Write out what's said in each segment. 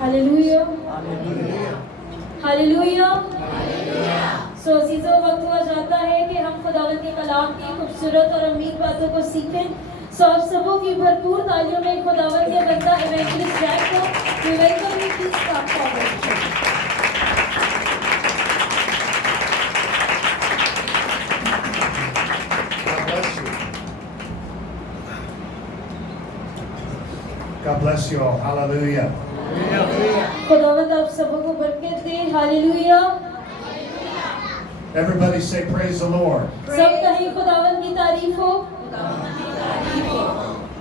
Hallelujah, hallelujah. सो अजीजों, वक्त हुआ जाता है कि हम खुदावंद के कलाम की खूबसूरत और अमीर बातों को सीखें। सो आप सबों की भरपूर तालियों में खुदावंद के बंदा इवेंजलिस्ट जैक को we welcome you, please come forward. God bless you all. Hallelujah. खुदावंद आप सबों को बरकत दे। Hallelujah. Everybody say praise the Lord. सब कहें खुदावंद की तारीफ हो।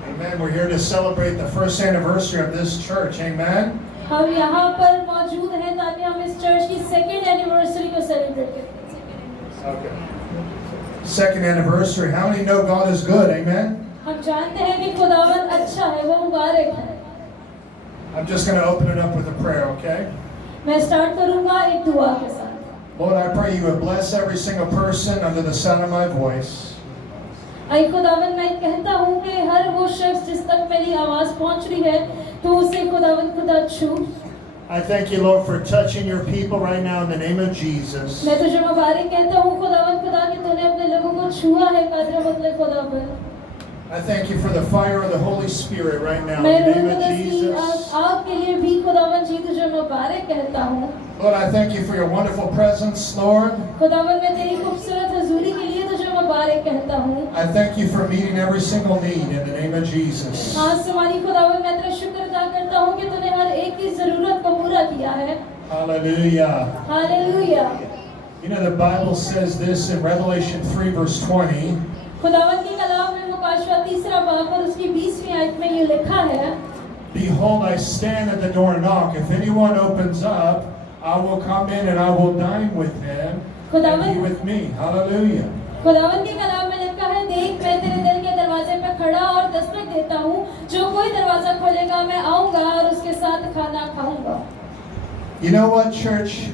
Amen. We're here to celebrate the first anniversary of this church. Amen. हम यहाँ पर मौजूद हैं ताकि हम इस चर्च की सेकेंड एनिवर्सरी को सेलिब्रेट करें। Okay. Second anniversary. How many know God is good? Amen. हम जानते हैं कि खुदावंद अच्छा है, वो मुबारक है। I'm just going to open it up with a prayer, okay? मैं स्टार्ट करूंगा एक दुआ के साथ। Lord, I pray you would bless every single person under the sound of my voice. आई खुदावंद, मैं कहता हूँ कि हर वो शख्स जिस तक मेरी आवाज पहुँच रही है तो उसे खुदावंद खुदा छू। I thank you, Lord, for touching your people right now in the name of Jesus. मैं तुझे मुबारक कहता हूँ खुदावंद खुदा कि तूने अपने लोगों को छुआ है कदर बदले खुदा पर। I thank you for the fire of the Holy Spirit right now in मैं the रूह name of कुदस की Jesus. आपके लिए भी खुदावंद जी तुझे मुबारक कहता हूँ। Lord, I thank you for your wonderful presence, Lord. खुदावंद मैं तेरी खूबसूरत हुजूरी के लिए तुझे मुबारक कहता हूँ। I thank you for meeting every single need in the name of Jesus. आज तुम्हारी खुदावंद मैं तेरा शुक्र अदा करता हूँ कि तूने हर एक की जरूरत को पूरा किया है। Hallelujah. Hallelujah. You know, the Bible says this in Revelation 3 verse 20. खुदावंद के कलाम में मुकाशवा 3 बाब और उसकी 20वीं आयत में ये लिखा है, Behold, I stand at the door and knock. If anyone opens up, I will come in and I will dine with him and he with me. Hallelujah. खुदावंद के कलाम में लिखा है, देख मैं तेरे दिल के दरवाजे पे खड़ा और दस्तक देता हूँ, जो कोई दरवाजा खोलेगा मैं आऊंगा और उसके साथ खाना खाऊंगा। You know what, church?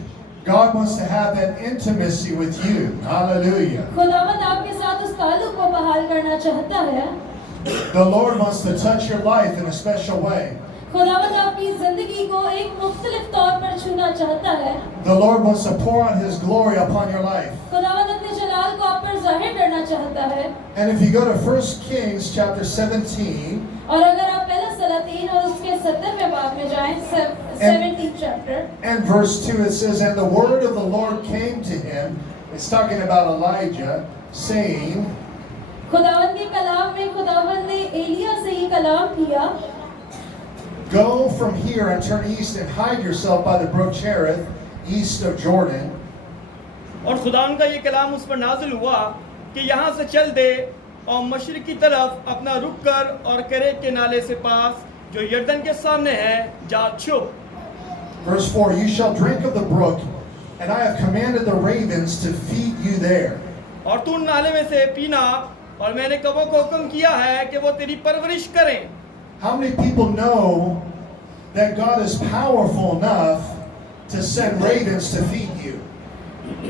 God wants to have that intimacy with you. Hallelujah. खुदावंद आपके साथ उस ताल्लुक को बहाल करना चाहता है। The Lord wants to touch your life in a special way. खुदावंद आपकी जिंदगी को एक मुख्तलिफ तौर पर छूना चाहता है। The Lord wants to pour out His glory upon your life. खुदावंद अपने जलाल को आप पर जाहिर करना चाहता है। And if you go to 1 Kings chapter 17, और अगर आप पहला सलातीन और उसके 17वें बाब में जाएं, 17th chapter, and verse 2, it says, And the word of the Lord came to him. It's talking about Elijah, saying, खुदावंद के कलाम में खुदावंद ने एलिया से ये कलाम किया, Go from here and turn east and hide yourself by the brook Cherith, east of Jordan. और खुदावंद का ये कलाम उस पर नाजिल हुआ कि यहाँ से चल दे और मशरिक की तरफ अपना रुख कर और करेत के नाले से पास जो यर्दन के सामने है जा छुप। Verse 4, You shall drink of the brook, and I have commanded the ravens to feed you there. और तू नाले में से पीना और मैंने कबों को हुक्म किया है कि वो तेरी परवरिश करें। How many people know that God is powerful enough to send ravens to feed you?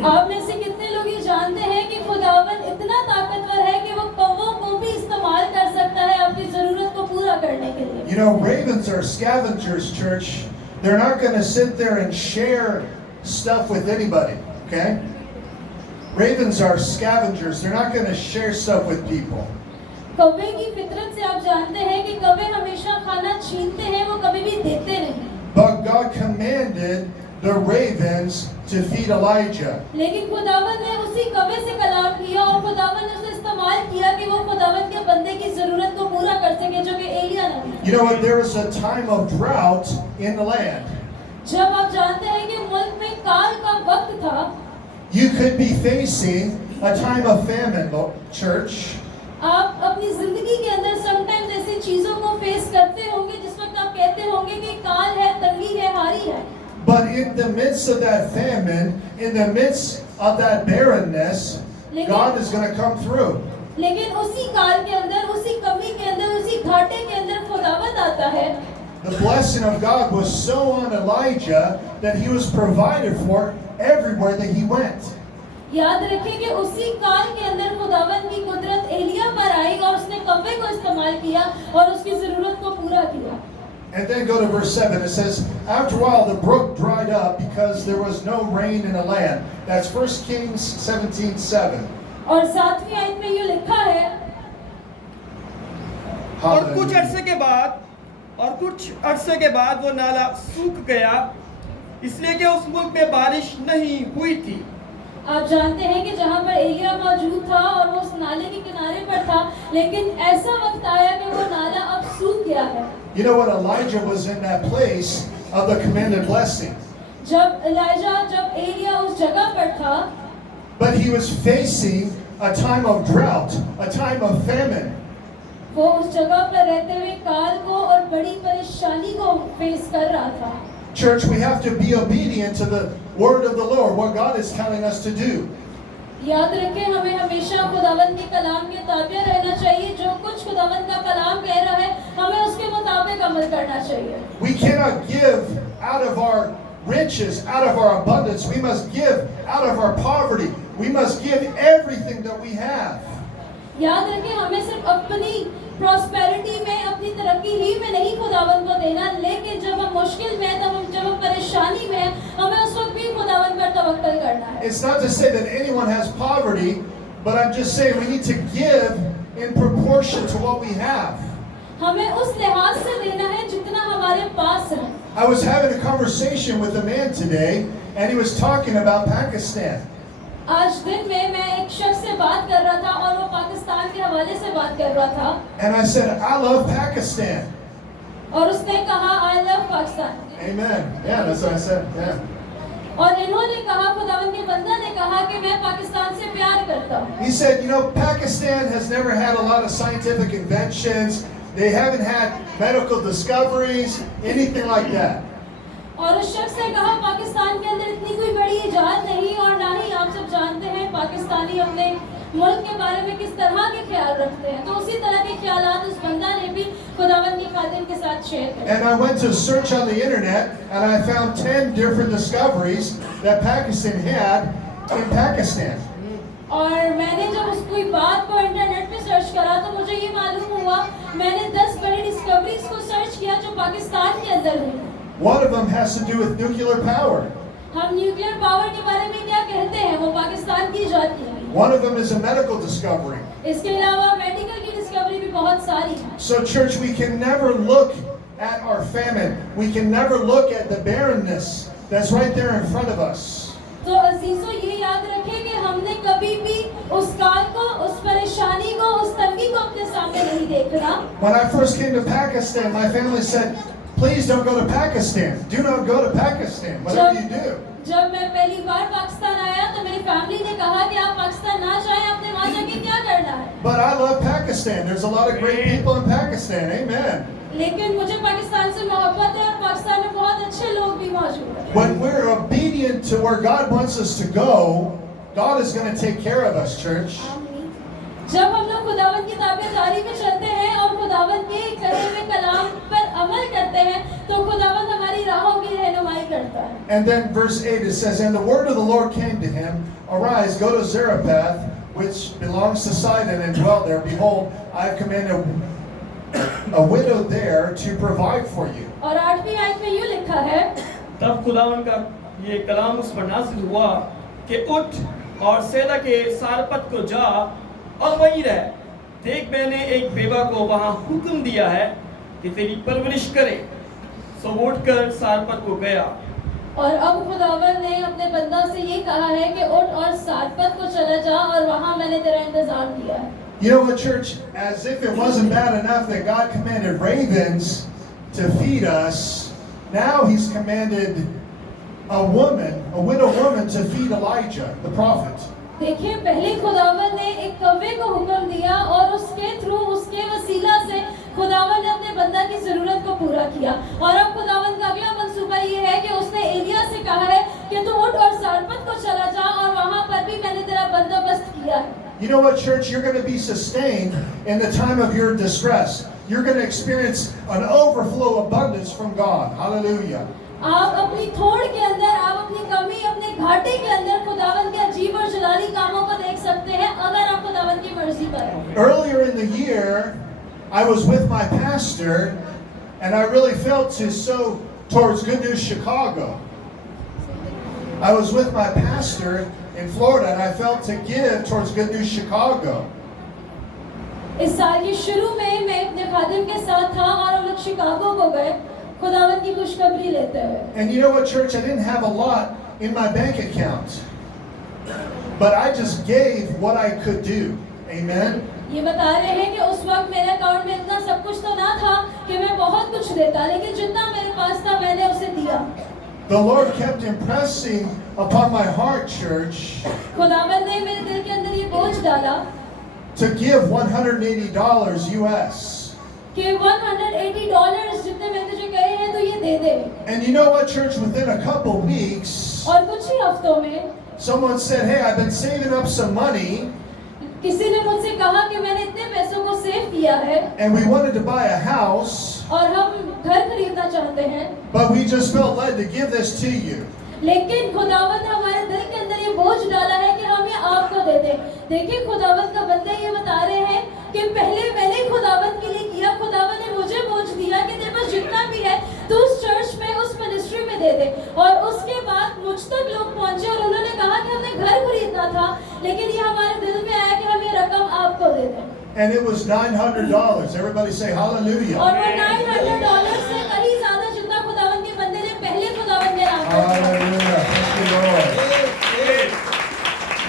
आप में से कितने लोग ये जानते हैं कि खुदावंद इतना ताकतवर है कि वो कौवों को भी इस्तेमाल कर सकता है आपकी जरूरत को पूरा करने के लिए। You know, ravens are scavengers, church. They're not going to sit there and share stuff with anybody, okay? Ravens are scavengers. They're not going to share stuff with people. कौवे की फितरत से आप जानते हैं कि कौवे हमेशा खाना छीनते हैं, वो कभी भी देते नहीं। But God commanded the ravens to feed Elijah. लेकिन खुदावंद ने उसी कौवे से कलाम किया और खुदावंद ने उसे इस्तेमाल किया कि वो खुदावंद के बंदे की जरूरत को पूरा कर सके, जो कि एलिया नबी। You know what? There was a time of drought in the land. जब आप जानते हैं कि मुल्क में काल का वक्त था, You could be facing a time of famine, church. आप अपनी जिंदगी के अंदर समटाइम्स ऐसी चीजों को फेस करते होंगे जिस वक्त आप कहते होंगे कि काल है, तंगी है, हारी है। But in the midst of that famine, in the midst of that barrenness, God is going to come through. लेकिन उसी काल के अंदर, उसी कमी के अंदर, उसी घाटे के अंदर खुदावंद आता है। The blessing of God was so on Elijah that he was provided for everywhere that he went. याद रखें कि उसी काल के अंदर खुदावंद की कुदरत एलिया पर आई और उसने कव्वे को इस्तेमाल किया और उसकी जरूरत को पूरा किया। And then go to verse 7. It says, after a while the brook dried up because there was no rain in the land. That's 1 Kings 17:7. और 7वीं आयत में ये लिखा है, और कुछ अरसे के बाद वो नाला सूख गया, इसलिए कि उस मुल्क में बारिश नहीं हुई थी। आप जानते हैं कि जहाँ पर एलिया मौजूद था और वो उस नाले के किनारे पर था, लेकिन ऐसा वक्त आया कि वो नाला अब सूख गया है। You know what? Elijah was in that place of the commanded blessing. जब एलिया उस जगह पर था, But he was facing a time of drought, a time of famine. वो उस जगह पर रहते हुए काल को और बड़ी परेशानी को फेस कर रहा था। Church, we have to be obedient to the word of the Lord, what God is telling us to do. याद रखें, हमें हमेशा खुदावंद के कलाम के ताबे रहना चाहिए। जो कुछ खुदावंद का कलाम कह रहा है, हमें उसके मुताबिक अमल करना चाहिए। We cannot give out of our riches, out of our abundance. We must give out of our poverty. We must give everything that we have. याद रखें, हमें सिर्फ अपनी प्रॉस्पेरिटी में, अपनी तरक्की ही में नहीं खुदावंद को देना, लेकिन जब हम मुश्किल में, जब हम परेशानी में, हमें उस वक्त भी खुदावंद पर तवक्कल करना है। It's not to say that anyone has poverty, but I'm just saying we need to give in proportion to what we have. हमें उस लिहाज से देना है जितना हमारे पास है। I was having a conversation with a man today, and he was talking about Pakistan. आज दिन में मैं एक शख्स से बात कर रहा था और वो पाकिस्तान के हवाले से बात कर रहा था। And I said, I love Pakistan. और उसने कहा, I love Pakistan. Amen. Yeah, that's what I said. Yeah. और इन्होंने कहा, खुदावंद के बंदा ने कहा कि मैं पाकिस्तान से प्यार करता हूँ। He said, you know, Pakistan has never had a lot of scientific inventions. They haven't had medical discoveries, anything like that. और उस शख्स ने कहा, पाकिस्तान के अंदर इतनी कोई बड़ी इजाद नहीं, और ना ही आप सब जानते हैं पाकिस्तानी अपने मुल्क के बारे में किस तरह के ख्याल रखते हैं। तो उसी तरह के ख्यालात उस बंदा ने भी खुदावंद के खादिम के साथ शेयर किए। And I went to search on the internet, and I found 10 different discoveries that Pakistan had in Pakistan. और मैंने जब उस कोई बात को इंटरनेट पे सर्च करा तो मुझे ये मालूम हुआ, मैंने 10 बड़ी डिस्कवरीज को सर्च किया जो पाकिस्तान के अंदर हुई। One of them has to do with nuclear power. हम न्यूक्लियर पावर के बारे में क्या कहते हैं, वो पाकिस्तान की इजाद की हुई। One of them is a medical discovery. इसके अलावा मेडिकल की डिस्कवरी भी बहुत सारी है। So church, we can never look at our famine. We can never look at the barrenness that's right there in front of us. तो अजीजों, ये याद रखें कि हमने कभी भी उस काल को, उस परेशानी को, उस तंगी को अपने सामने नहीं देखना। When I first came to Pakistan, my family said, please don't go to Pakistan. Do not go to Pakistan, whatever you do. जब मैं पहली बार पाकिस्तान आया तो मेरी फैमिली ने कहा कि आप पाकिस्तान ना जाएं, आपने वहाँ जाके क्या करना है। But I love Pakistan. There's a lot of great people in Pakistan. Amen. लेकिन मुझे पाकिस्तान से मोहब्बत है और पाकिस्तान में बहुत अच्छे लोग भी मौजूद हैं। When we're obedient to where God wants us to go, God is going to take care of us, church. जब हम लोग खुदावंद की ताबेदारी में चलते हैं और खुदावंद के कहे हुए कलाम पर अमल करते हैं, तो खुदावंद हमारी राहों की रहनुमाई करता है। And then verse 8 it says, and the word of the Lord came to him, arise, go to Zarephath, which belongs to Sidon, and dwell there. Behold, I have commanded a widow there to provide for you. और 8वीं आयत में यूँ लिखा है, तब खुदावंद का ये कलाम उस पर नाज़िल हुआ कि उठ और सैदा के सारपत को जा और वहीं रह। देख, मैंने एक बेवा को वहाँ हुक्म दिया है कि तेरी परवरिश करे। सो वो उठकर सारपत को गया। और अब खुदावंद ने अपने बंदा से ये कहा है कि उठ और सारपत को चला जा और वहाँ मैंने तेरा इंतजाम किया है। You know what, church? As if it wasn't bad enough that God commanded ravens to feed us, now He's commanded a widow woman, to feed Elijah, the prophet. देखिए, पहले खुदावंद ने एक कव्वे को हुक्म दिया और उसके थ्रू, उसके वसीला से खुदावंद ने अपने बंदा की जरूरत को पूरा किया। और अब खुदावंद का अगला मंसूबा ये है कि उसने एलिया से कहा है कि तू उठ और सारपत को चला जा और वहाँ पर भी मैंने तेरा बंदोबस्त किया है। You know what, church? You're going to be sustained in the time of your distress. You're going to experience an overflow abundance from God. Hallelujah. आप अपनी थोड़ के अंदर, आप अपनी कमी, अपने घाटे के अंदर खुदावंद के अजीब और जलाली कामों को देख सकते हैं अगर आप खुदावंद की मर्जी पर हैं। Earlier in the year, I was with my pastor, And I really felt to sow towards Good News Chicago. I was with my pastor in Florida and I felt to give towards Good News Chicago. इस साल के शुरू में मैं अपने खादिम के साथ था और हम लोग शिकागो को गए खुदावन की खुशखबरी लेते हुए. And you know what, church? I didn't have a lot in my bank account. But I just gave what I could do. Amen? ये बता रहे हैं कि उस वक्त मेरे अकाउंट में इतना सब कुछ तो ना था कि मैं बहुत कुछ देता, लेकिन जितना मेरे पास था मैंने उसे दिया. The Lord kept impressing upon my heart, church, खुदावन ने मेरे दिल के अंदर ये बोझ डाला to give $180 US. कि $180 जितने मैं तुझे कहे हैं तो ये दे दे. And you know what, church? Within a couple weeks, और कुछ ही हफ्तों में someone said, hey, I've been saving up some money किसी ने मुझसे कहा कि मैंने इतने पैसों को सेव किया है and we wanted to buy a house, और हम घर खरीदना चाहते हैं, but we just felt led to give this to you. लेकिन खुदावंद ने हमारे दिल के अंदर ये बोझ डाला है कि हम ये आपको दे दें. देखिए खुदावंद का बंदे ये बता रहे हैं कि पहले मैंने खुदावंद के लिए किया, खुदावंद ने मुझे बोझ दिया कि तेरे पास जितना भी है तू उस चर्च में उस मिनिस्ट्री में दे दे. और उसके बाद मुझ तक लोग पहुंचे और उन्होंने कहा कि हमने घर खरीदना था, लेकिन ये हमारे दिल में आया कि हम ये रकम आपको दे दें. And it was $900. Everybody say hallelujah. और वो $900 से कहीं ज्यादा जितना खुदावंद के बंदे ने पहले खुदावंद ने आपको दिया. Hallelujah. Thank you, Lord.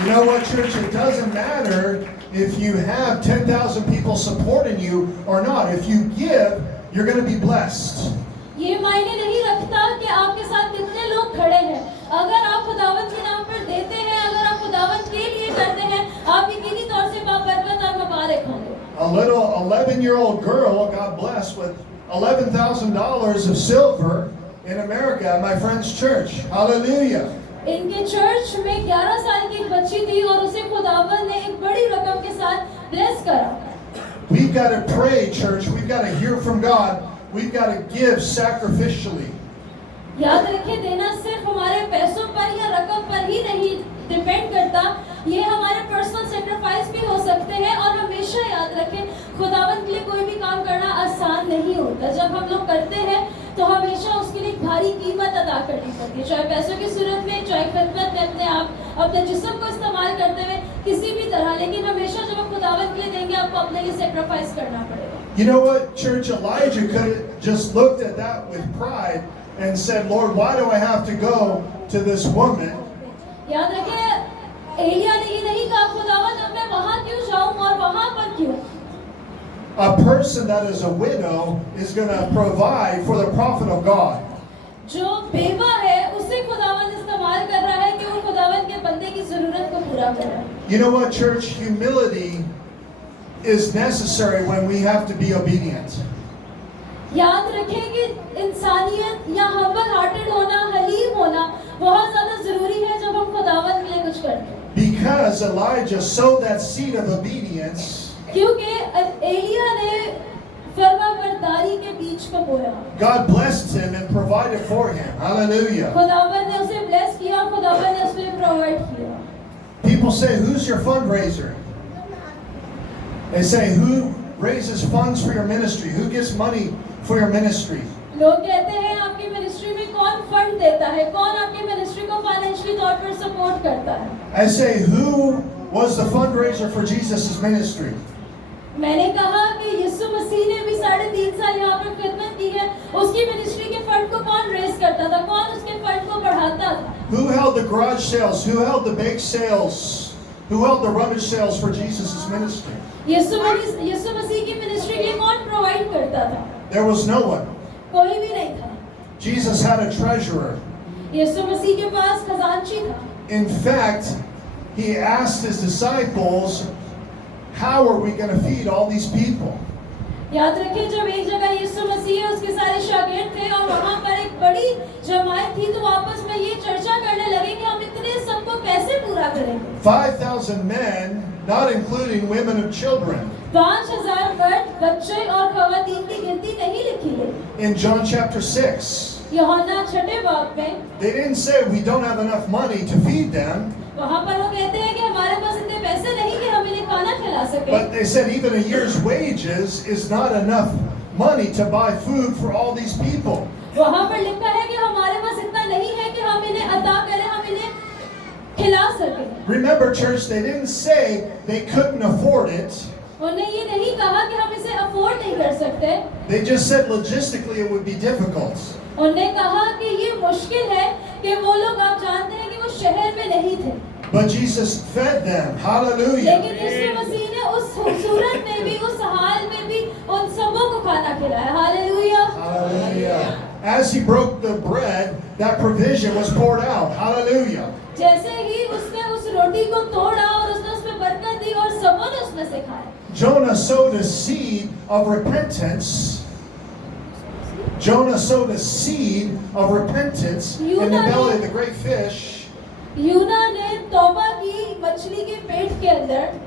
You know what, church? It doesn't matter if you have 10,000 people supporting you or not. If you give, you're going to be blessed. ये मायने नहीं रखता कि आपके साथ कितने लोग खड़े हैं. अगर आप खुदावंद के नाम पर देते हैं, अगर आप खुदावंद के लिए करते हैं, आप यकीनी तौर से बरकत और मुबारक होंगे. A little 11-year-old girl got blessed with $11,000 of silver in America at my friend's church. Hallelujah. इनके चर्च में 11 साल की एक बच्ची थी और उसे खुदावंद ने एक बड़ी रकम के साथ ब्लेस करा. We've got to pray, church. We've got to hear from God. We've got to give sacrificially. याद रखें, देना सिर्फ हमारे पैसों पर या रकम पर ही नहीं डिपेंड करता, ये हमारे पर्सनल सैक्रिफाइस भी हो सकते हैं. और हमेशा याद रखें, खुदावंद के लिए कोई भी काम करना आसान नहीं होता. जब हम लोग करते हैं तो हमेशा उसके लिए भारी कीमत अदा करनी पड़ती है, चाहे पैसों की सूरत में, चाहे खिदमत में, अपने आप अपने जिस्म को इस्तेमाल करते हुए किसी भी तरह. लेकिन हमेशा जब आप खुदावंद के लिए देंगे, आपको अपने लिए सैक्रिफाइस करना पड़ेगा. You know what, church? Elijah could have just looked at that with pride and said, Lord, why do I have to go to this woman? याद रखें, एलिया ने ये नहीं कहा खुदावंद अब मैं वहां क्यों जाऊं और वहां पर क्यों. A person that is a widow is going to provide for the prophet of God. जो बेवा है उसे खुदावंद इस्तेमाल कर रहा है कि वो खुदावंद के बंदे की जरूरत को पूरा करे. You know what, church? Humility is necessary when we have to be obedient. याद रखें कि इंसानियत या हम्बल हार्टेड होना, हलीम होना बहुत ज्यादा जरूरी है जब हम खुदावंद के लिए कुछ करते हैं. Because Elijah sowed that seed of obedience, क्योंकि एलिया ने फरमाबरदारी के बीज को बोया. God blessed him and provided for him. Hallelujah. खुदावंद ने उसे ब्लेस किया और खुदावंद ने उसके लिए प्रोवाइड किया. People say, who's your fundraiser? They say, who raises funds for your ministry? Who gets money for your ministry? लोग कहते हैं आपकी मिनिस्ट्री में कौन फंड देता है, कौन आपकी मिनिस्ट्री को फाइनेंशियली तौर पर सपोर्ट करता है. I say, who was the fundraiser for Jesus' ministry? मैंने कहा कि यीशु मसीह ने भी 3.5 साल यहाँ पर खिदमत की है. उसकी मिनिस्ट्री के फंड को कौन रेस करता था, कौन उसके फंड को बढ़ाता था. Who held the garage sales? Who held the bake sales? Who held the rummage sales for Jesus' ministry? यीशु मसीह की मिनिस्ट्री के लिए कौन प्रोवाइड करता था. There was no one. कोई भी नहीं था. Jesus had a treasurer. यीशु मसीह के पास खजांची था. In fact, he asked his disciples, how are we going to feed all these people? याद रखिए, जब एक जगह यीशु मसीह उसके सारे शागिर्द थे और वहाँ पर एक बड़ी जमात थी, तो आपस में ये चर्चा करने लगे कि हम इतने सबको कैसे पूरा करेंगे. 5,000 men, not including women and children. 5,000 मर्द, बच्चे और खवातीन की गिनती नहीं लिखी है. In John chapter 6, यूहन्ना 6 बाब में they didn't say we don't have enough money to feed them, वहाँ पर वो कहते हैं कि हमारे पास इतने पैसे नहीं कि हम इन्हें खाना खिला सके. but they said even a year's wages is not enough money to buy food for all these people. वहाँ पर लिखा है कि हमारे पास इतना नहीं है कि हम इन्हें अता करें, हम इन्हें खिला सकें। Remember, church, they didn't say they couldn't afford it. उन्हें ये नहीं कहा कि हम इसे अफोर्ड नहीं कर सकते। They just said logistically it would be difficult. उन्होंने कहा कि ये मुश्किल है कि वो लोग, आप जानते हैं कि वो शहर में नहीं थे, But Jesus fed them. Hallelujah. लेकिन यीशु मसीह ने उस खूबसूरत में भी, उस हाल में भी उन सबों को खाना खिलाया। Hallelujah. Hallelujah. As he broke the bread, that provision was poured out. Hallelujah. जैसे ही उसने उस रोटी को तोड़ा और उसने उसमें बरकत दी और सबों ने उसमें से खाया। Jonah sowed a seed of repentance. Jonah sowed a seed of repentance in the belly of the great fish. यूना ने तौबा की मछली के पेट के अंदर,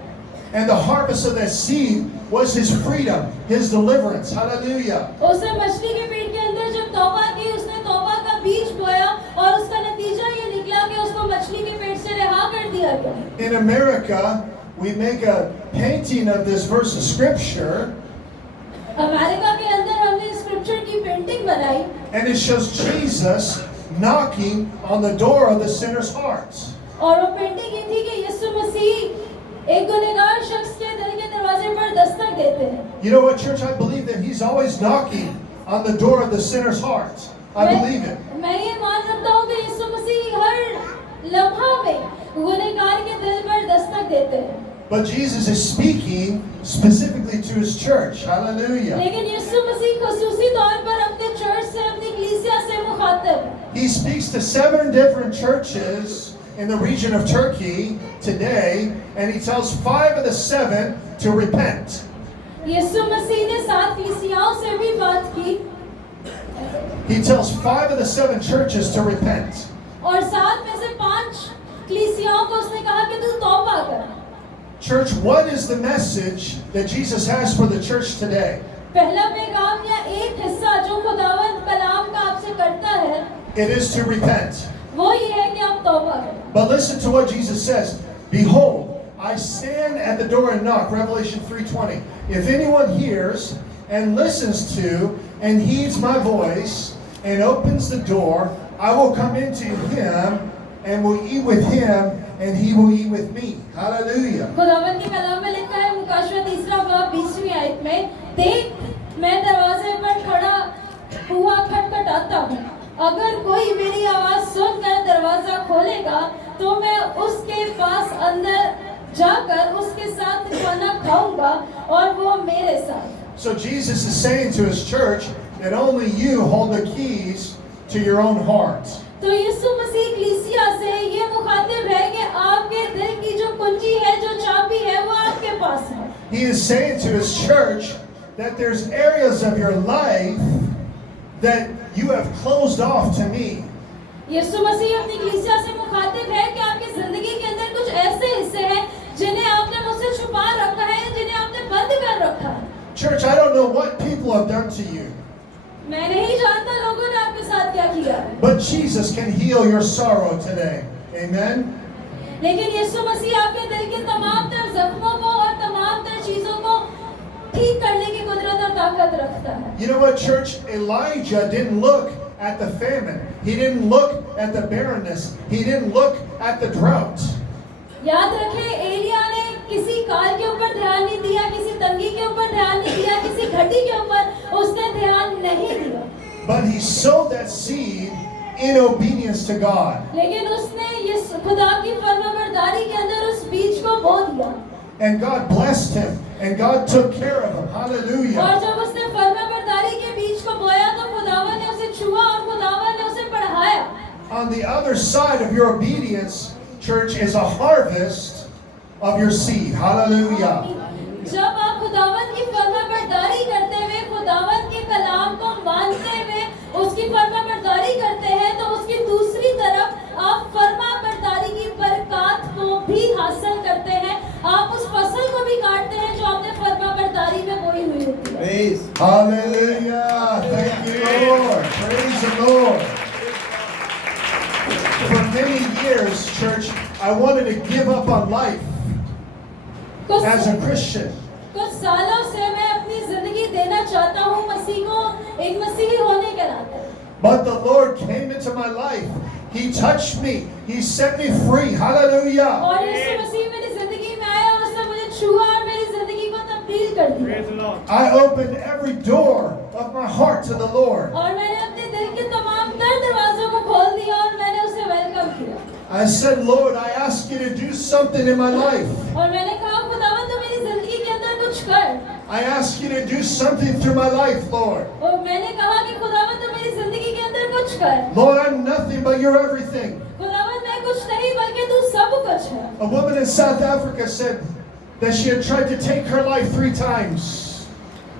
And the harvest of that seed was his freedom, his deliverance. Hallelujah. उसने मछली के पेट के अंदर जब तौबा की, उसने तौबा का बीज बोया और उसका नतीजा ये निकला कि उसको मछली के पेट से रिहा कर दिया गया। In America, we make a painting of this verse of scripture, America के अंदर हमने स्क्रिप्चर की पेंटिंग बनाई and it shows Jesus knocking on the door of the sinner's heart. और वो पेंटिंग ये थी कि यीशु मसीह एक गुनहगार शख्स के दिल के दरवाजे पर दस्तक देते हैं। You know what, church? I believe that he's always knocking on the door of the sinner's heart. I believe it. मैं ये मान रखता हूँ कि यीशु मसीह हर लम्हा में गुनहगार के दिल पर दस्तक देते हैं। But Jesus is speaking specifically to his church. Hallelujah. लेकिन यीशु मसीह खुसूसी तौर पर अपने चर्च से, अपनी कलीसिया से मुखातब है। He speaks to 7 different churches in the region of Turkey today, and he tells 5 of the 7 to repent. यीशु मसीह ने 7 कलीसियाओं से भी बात की He tells 5 of the 7 churches to repent. और 7 में से 5 कलीसियाओं को उसने कहा कि तू तौबा कर। Church, what is the message that Jesus has for the church today? पहला पैगाम या एक हिस्सा जो खुदावंद कलाम का आपसे करता है, It is to repent. वो ये है कि आप तौबा करें। But listen to what Jesus says. Behold, I stand at the door and knock. Revelation 3:20. If anyone hears and listens to and heeds my voice and opens the door, I will come into him and will eat with him and he will eat with me. Hallelujah. खुदावंद के कलाम में लिखा है मुकाशवा 3 बाब 20वीं आयत में, देख मैं दरवाजे पर खड़ा हुआ खटखटाता हूँ, अगर कोई मेरी आवाज सुनकर दरवाजा खोलेगा तो मैं उसके पास अंदर जाकर उसके साथ खाना खाऊंगा और वो मेरे साथ। So Jesus is saying to his church that only you hold the keys to your own heart. तो यीशु मसीह कलीसिया से ये मुखातिब है कि आपके दिल की जो कुंजी है, जो चाबी है, वो आपके पास है। He is saying to his church that there's areas of your life that you have closed off to me. यीशु मसीह अपनी कलीसिया से मुखातिब है कि आपकी जिंदगी के अंदर कुछ ऐसे हिस्से हैं जिन्हें आपने मुझसे छुपा रखा है, जिन्हें आपने बंद कर रखा है। Church, I don't know what people have done to you, मैं नहीं जानता लोगों ने आपके साथ क्या किया है, but Jesus can heal your sorrow today. Amen. लेकिन यीशु मसीह आपके दिल के तमाम तर जख्मों को और तमाम तर चीजों को ठीक करने की कुदरत और ताकत रखता है। You know what, church? Elijah didn't look at the famine. He didn't look at the barrenness. He didn't look at the drought. याद रखें, एलिया ने किसी काल के ऊपर ध्यान नहीं दिया, किसी तंगी के ऊपर ध्यान नहीं दिया, किसी घटी के ऊपर उसने ध्यान नहीं दिया, But he sowed that seed in obedience to God. लेकिन उसने ये खुदा की फरमाबरदारी के अंदर उस बीज को बो दिया And God blessed him. And God took care of him. और Hallelujah. जब उसने फरमाबरदारी के बीज को बोया तो खुदावन ने उसे छुआ और खुदावन ने उसे बढ़ाया। On the other side of your obedience, church, is a harvest of your seed. Hallelujah. जब आप खुदावन की फरमाबरदारी करते हुए, खुदावन के कलाम को मानते हुए उसकी फरमाबरदारी करते हैं, तो उसकी दूसरी तरफ आप फरमाबरदारी की बरकत को भी हासिल करते हैं। आप उस फसल को भी काटते हैं जो आपने फरमाबरदारी में बोई हुई होती है। Praise. Hallelujah. Thank you, Lord. Praise the Lord. For many years, church, I wanted to give up on life as a Christian. कुछ सालों से मैं अपनी जिंदगी देना चाहता हूँ But the Lord came into my life. He touched me. He set me free. Hallelujah. और यीशु मसीह मेरी जिंदगी में आया और उसने मुझे छुआ और मेरी जिंदगी को तब्दील कर दिया। Praise the Lord. I opened every door of my heart to the Lord. और मैंने अपने दिल के तमाम दरवाजों को खोल दिया और मैंने उसे वेलकम किया। I said, Lord, I ask you to do something in my life. और मैंने कहा खुदावंद तू मेरी जिंदगी के अंदर कुछ कर। I ask you to do something through my life, Lord. और मैंने कहा कि खुदावंद तू मेरी जिंदगी के अंदर कुछ कर। Lord, I'm nothing, but you're everything. खुदावंद मैं कुछ नहीं बल्कि तू सब कुछ है। A woman in South Africa said that she had tried to take her life 3 times.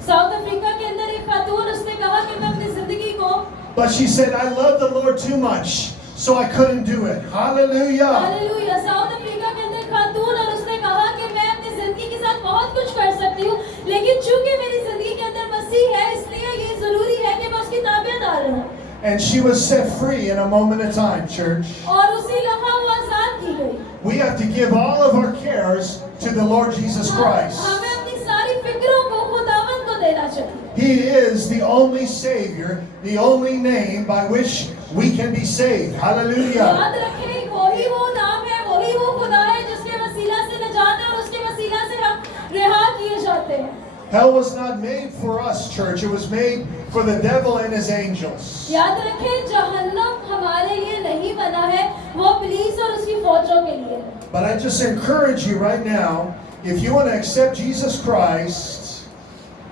South Africa के अंदर एक खातून उसने कहा कि मैं अपनी जिंदगी को But she said, I love the Lord too much, so I couldn't do it. Hallelujah. Hallelujah south Africa के अंदर खातून और उसने कहा कि मैं अपनी जिंदगी के साथ बहुत कुछ कर सकती हूँ लेकिन चूंकि मेरी जिंदगी के अंदर मसीह है इसलिए ये जरूरी है कि मैं उसकी ताबेदार रहूं। And she was set free in a moment of time, church. और उसी लम्हा वो आजाद की गई। We have to give all of our cares to the Lord Jesus Christ. हमें अपनी सारी फिक्रों को खुदावंद को देना चाहिए। He is the only Savior, the only name by which we can be saved. Hallelujah. याद रखें वही वो नाम है वही वो खुदा है जिसके वसीला से निजात है और उसके वसीला से हम रिहा किए जाते हैं। Hell was not made for us, church. It was made for the devil and his angels. याद रखें जहन्नम हमारे लिए नहीं बना है वो पुलिस और उसकी फौजों के लिए है। But I just encourage you right now, if you want to accept Jesus Christ,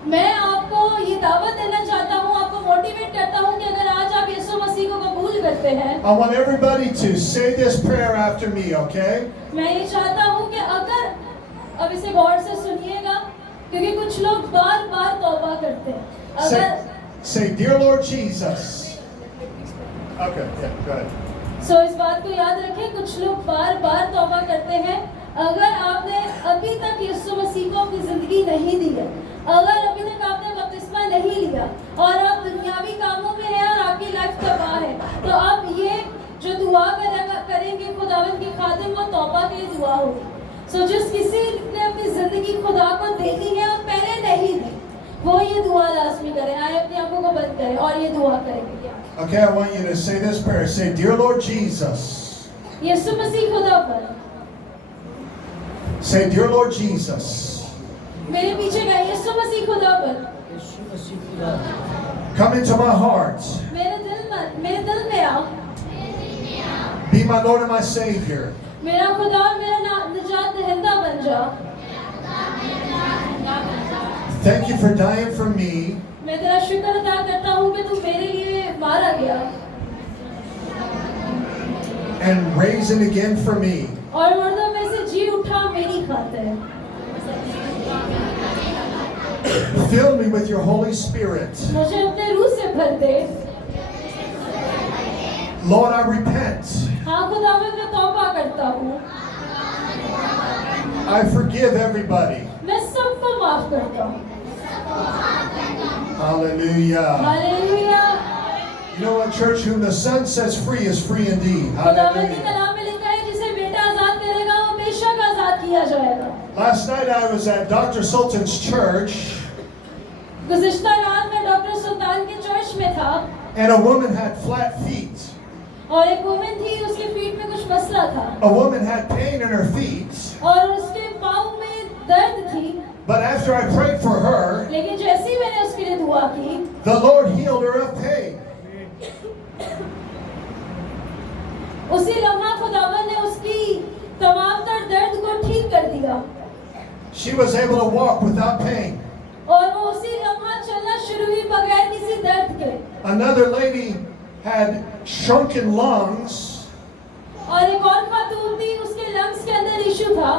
मैं आपको ये दावत देना चाहता हूँ आपको मोटिवेट करता हूँ कि अगर आज आप यीशु मसीह को कबूल करते हैं I want everybody to say this prayer after me, okay? मैं ये चाहता हूँ कि अगर अब इसे गौर से सुनिएगा क्योंकि कुछ लोग बार बार तौबा करते हैं Say, Dear Lord Jesus. Okay, yeah, go ahead. सो इस बात को याद रखें कुछ लोग बार बार तौबा करते हैं अगर आपने अभी तक यीशु मसीह को अपनी जिंदगी नहीं दी है अगर अभी तक आपने बपतिस्मा नहीं लिया और आप दुनियावी कामों में हैं और आपकी लाइफ तबाह है तो आप ये जो दुआ करेंगे खुदावंद के खादिम वो तौबा के लिए दुआ होगी। सो जिस किसी ने अपनी जिंदगी खुदा को देनी है और पहले नहीं दी वो ये दुआ लाजमी करें आए अपनी आंखों को बंद करें और ये दुआ करेंगे। Okay, I want you to say this prayer. Say, Dear Lord Jesus. यीशु मसीह खुदा पर Say, Dear Lord Jesus. मेरे पीछे गए यीशु मसीह खुदा पर Come into my heart. मेरे दिल में आओ Be my Lord and my Savior. मेरा खुदा और मेरा निजात दहिंदा बन जाओ। Thank you for dying for me. मैं तेरा शुक्र अदा करता हूँ कि तू मेरे लिए मारा गया And raising again for me. और मुर्दों में से जी उठा मेरी खातिर। Fill me with your Holy Spirit. मुझे अपने रूह से भर दे। Lord, I repent. हाँ खुदावंद मैं तौबा करता हूँ I forgive everybody. मैं सबको माफ करता हूँ। Hallelujah. Hallelujah. You know what, church? Whom the Son sets free is free indeed. खुदावंद के Hallelujah. कलाम में लिखा है जिसे बेटा आजाद करेगा वो बेशक आजाद किया जाएगा। Last night I was at Dr. Sultan's church, गुज़िश्ता रात में डॉक्टर सुल्तान के चर्च में था and a woman had flat feet. और एक वुमन थी उसके फीट में कुछ मसला था A woman had pain in her feet, और उसके पाँव में दर्द थी but after I prayed for her, लेकिन जैसे ही मैंने उसके लिए दुआ की the Lord healed her of pain. उसी लम्हा खुदावन ने उसकी तमाम तर दर्द को ठीक कर दिया She was able to walk without pain. और वो उसी लम्हा चलना शुरू हुई बगैर किसी दर्द के। Another lady had shrunken lungs, और एक और खातून थी उसके लंग्स के अंदर इशू था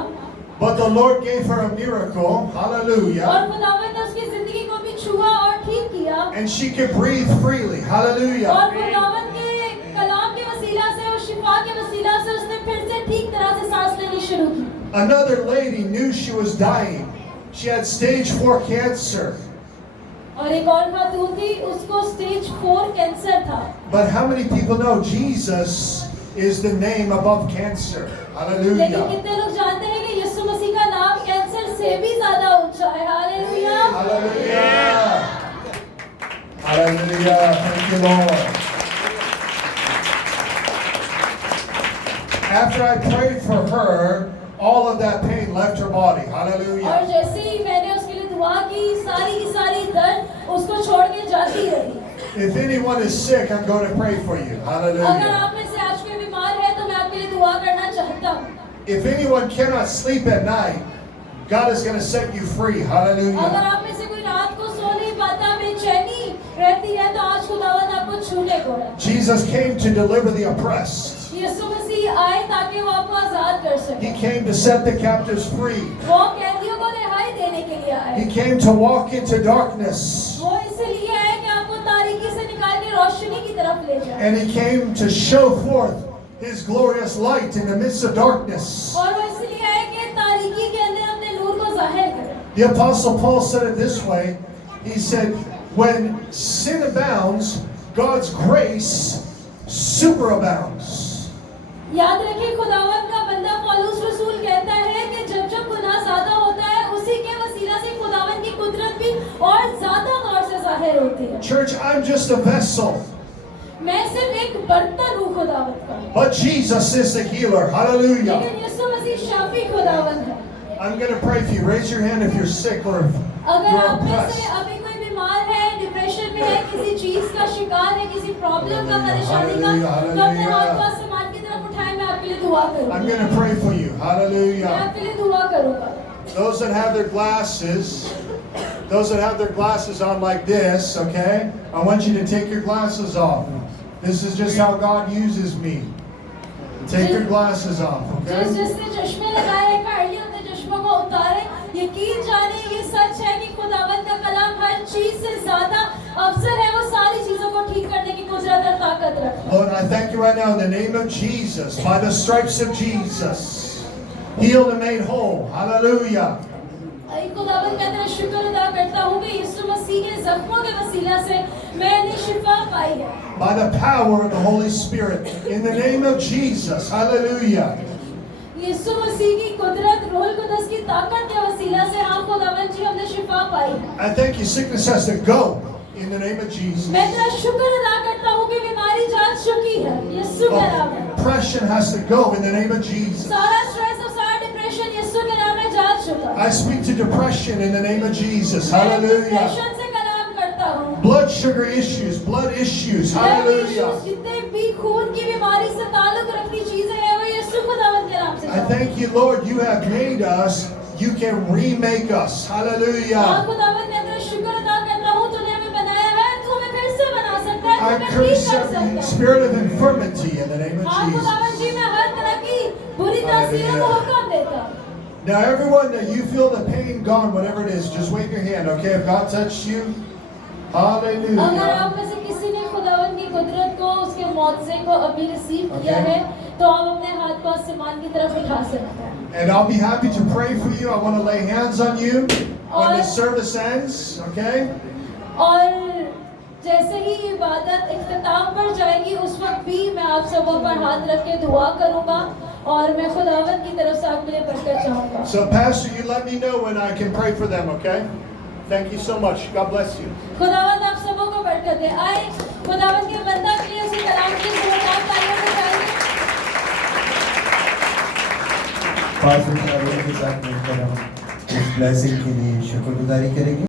but the Lord gave her a miracle. Hallelujah. और खुदावन ने उसकी जिंदगी को भी छुआ और ठीक किया And she could breathe freely. Hallelujah. और खुदावन के कलाम के वसीला से और शिफा के वसीला से उसने फिर से ठीक तरह से सांस लेनी शुरू की। Another lady knew she was dying. She had stage 4 cancer. और एक और खातून थी उसको स्टेज 4 कैंसर था But how many people know Jesus is the name above cancer? लेकिन Hallelujah. कितने लोग जानते हैं कि यीशु मसीह का नाम कैंसर से भी ज्यादा ऊंचा है। Hallelujah. Hallelujah. Hallelujah. Thank you, Lord. After I prayed for her, all of that pain left her body. और Hallelujah. जैसे ही मैंने उसके लिए दुआ की, सारी की सारी दर्द उसको छोड़ के जाती रही। If anyone is sick, I'm going to pray for you. अगर Hallelujah. आप में से आज कोई बीमार है तो मैं आपके लिए दुआ करना चाहता हूँ। If anyone cannot sleep at night, God is going to set you free. अगर Hallelujah. आप में से कोई रात को सो नहीं पाता, बेचैनी रहती है, तो आज खुदावंद आपको छूने को है। Jesus came to deliver the oppressed. यीशु मसीह आए ताकि वो आपको आजाद कर He सके। came to set the captives free. वो कैदियों को रिहाई देने के लिए आए। He came to walk into darkness. वो इसलिए आए कि आपको तारीकी से निकाल के रोशनी की तरफ ले जाए। And he came to show forth his glorious light in the midst of darkness. और वो इसलिए आए कि तारीकी के अंदर अपने नूर को जाहिर करें। The Apostle Paul said it this way. He said, when sin abounds, God's grace superabounds. याद रखिए, खुदावंद का बंदा पौलुस रसूल कहता है कि जब जब गुनाह ज्यादा होता है, उसी के वसीला से खुदावंद की कुदरत भी और ज्यादा तौर से जाहिर होती है। Church, I'm just a vessel, मैं सिर्फ एक बर्तन हूँ खुदावंद का, but Jesus is the healer. Hallelujah. लेकिन यीशु मसीह शाफी खुदावंद है। I'm going to pray for you. Raise your hand if you're sick or if अगर you're आप में से oppressed. अभी कोई बीमार है, डिप्रेशन में है, किसी चीज का शिकार है, किसी प्रॉब्लम का, परेशानी का, तो अपने हाथ को आसमान की तरफ उठाएं, मैं आपके लिए दुआ I'm करूँगा। going to pray for you. मैं Hallelujah. आपके लिए दुआ करूँगा। Those that have their glasses on like this, okay? I want you to take your glasses off. This is just how God uses me. Take your glasses off, okay? जिसने चश्मे लगाए हैं, काढ़ियों अपने चश्मों को उतारे। यकीन जाने ये सच है कि खुदावंद का कलाम हर चीज से ज्यादा अवसर है, वो सारी चीजों को ठीक करने की कुदरत और ताकत रखता है। Lord, I thank you right now in the name of Jesus, by the stripes of Jesus, healed and made whole. Hallelujah. खुदावंद मैं तेरा शुक्र अदा करता हूँ कि यीशु मसीह के जख्मों के वसीला से मैंने शिफा पाई है। By the power of the Holy Spirit, in the name of Jesus. Hallelujah. यीशु मसीह की कुदरत, रूह कुदस की ताकत के वसीला से हाँ खुदावंद जी हमने शिफा पाई है। I thank you, sickness has to go in the name of Jesus. मैं तेरा शुक्र अदा करता हूँ कि बीमारी जा चुकी है, यीशु के नाम में। Depression has to go in the name of Jesus. सारा स्ट्रेस और सारा डिप्रेशन यीशु के नाम में जा चुका है। I speak to depression in the name of Jesus. मैं Hallelujah. डिप्रेशन से कलाम करता हूँ। Blood sugar issues, blood issues. Hallelujah. जितने भी खून की बीमारी से ताल्लुक रखती चीजें हैं, वो यीशु खुदावंद के नाम से I thank you, Lord, you have made us. You can remake us. हाँ Hallelujah. खुदावंद मैं तेरा शुक्र अदा करता हूँ, तूने हमें बनाया है, तू हमें फिर से बना सकता है, तू I हमें ठीक curse कर every सकता है। spirit of infirmity in the name of हाँ Jesus. खुदावंद जी, मैं हर तरह की बुरी तासीरों को हुक्म देता हूँ। Now, everyone that you feel the pain gone, whatever it is, just wave your hand, okay? If God touched you, अगर hallelujah. आप में से किसी ने खुदावंद की कुदरत को, उसके मौजज़े को अभी रिसीव किया Okay. है, तो आप अपने हाथ को आसमान की तरफ उठा सकते हैं। And I'll be happy to pray for you. I want to lay hands on you when the और- service ends, okay? और जैसे ही इबादत इख्तिताम पर जाएगी, उस वक्त भी मैं आप सबों पर हाथ रख के दुआ करूंगा और मैं खुदावंद की तरफ से आपके लिए बरकत चाहूंगा। So, Pastor, you let me know when I can pray for them, okay? Thank you so much. God bless you. खुदावंद आप सबों को बरकत दे। आए खुदावंद के बंदा के लिए उसी कलाम की जोरदार तालियों से गाइए। पास के साथ मिलकर हम इस ब्लेसिंग के लिए शुक्रगुजारी करेंगे।